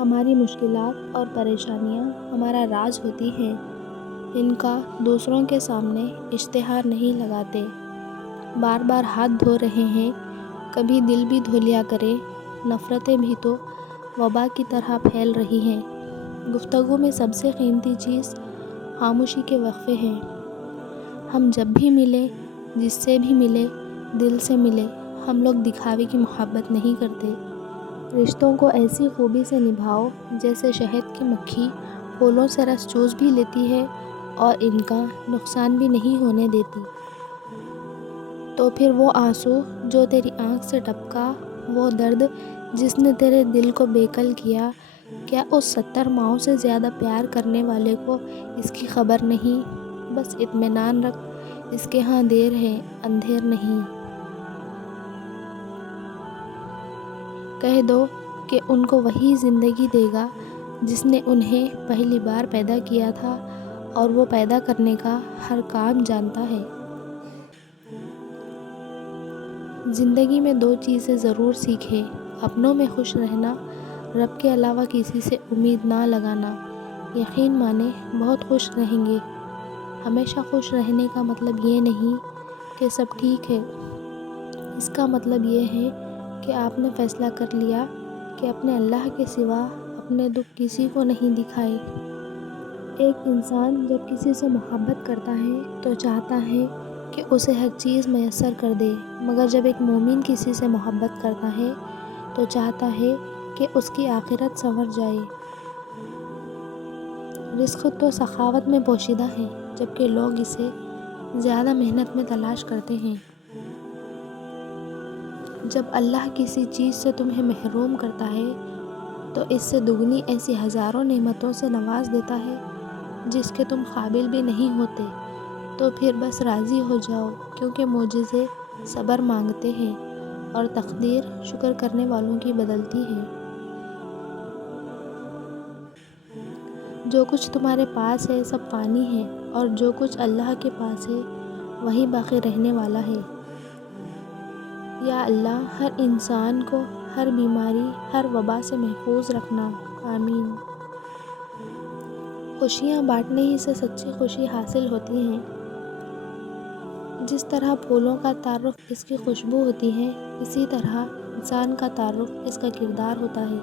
ہماری مشکلات اور پریشانیاں ہمارا راز ہوتی ہیں، ان کا دوسروں کے سامنے اشتہار نہیں لگاتے۔ بار بار ہاتھ دھو رہے ہیں، کبھی دل بھی دھو لیا کرے۔ نفرتیں بھی تو وبا کی طرح پھیل رہی ہیں۔ گفتگو میں سب سے قیمتی چیز خاموشی کے وقفے ہیں۔ ہم جب بھی ملیں، جس سے بھی ملے، دل سے ملے۔ ہم لوگ دکھاوے کی محبت نہیں کرتے۔ رشتوں کو ایسی خوبی سے نبھاؤ جیسے شہد کی مکھی پھولوں سے رس چوس بھی لیتی ہے اور ان کا نقصان بھی نہیں ہونے دیتی۔ تو پھر وہ آنسو جو تیری آنکھ سے ٹپکا، وہ درد جس نے تیرے دل کو بےکل کیا، کیا اس 70 ماؤں سے زیادہ پیار کرنے والے کو اس کی خبر نہیں؟ بس اطمینان رکھ، اس کے ہاں دیر ہے، اندھیر نہیں۔ کہہ دو کہ ان کو وہی زندگی دے گا جس نے انہیں پہلی بار پیدا کیا تھا، اور وہ پیدا کرنے کا ہر کام جانتا ہے۔ زندگی میں 2 چیزیں ضرور سیکھیں: اپنوں میں خوش رہنا، رب کے علاوہ کسی سے امید نہ لگانا۔ یقین مانیں بہت خوش رہیں گے۔ ہمیشہ خوش رہنے کا مطلب یہ نہیں کہ سب ٹھیک ہے، اس کا مطلب یہ ہے کہ آپ نے فیصلہ کر لیا کہ اپنے اللہ کے سوا اپنے دکھ کسی کو نہیں دکھائے۔ ایک انسان جب کسی سے محبت کرتا ہے تو چاہتا ہے کہ اسے ہر چیز میسر کر دے، مگر جب ایک مومن کسی سے محبت کرتا ہے تو چاہتا ہے کہ اس کی آخرت سنور جائے۔ رزق تو سخاوت میں پوشیدہ ہے، جبکہ لوگ اسے زیادہ محنت میں تلاش کرتے ہیں۔ جب اللہ کسی چیز سے تمہیں محروم کرتا ہے تو اس سے دگنی ایسی ہزاروں نعمتوں سے نواز دیتا ہے جس کے تم قابل بھی نہیں ہوتے۔ تو پھر بس راضی ہو جاؤ، کیونکہ معجزے صبر مانگتے ہیں اور تقدیر شکر کرنے والوں کی بدلتی ہے۔ جو کچھ تمہارے پاس ہے سب فانی ہے، اور جو کچھ اللہ کے پاس ہے وہی باقی رہنے والا ہے۔ یا اللہ ہر انسان کو ہر بیماری، ہر وبا سے محفوظ رکھنا، آمین۔ خوشیاں بانٹنے ہی سے سچی خوشی حاصل ہوتی ہے۔ جس طرح پھولوں کا تعارف اس کی خوشبو ہوتی ہے، اسی طرح انسان کا تعارف اس کا کردار ہوتا ہے۔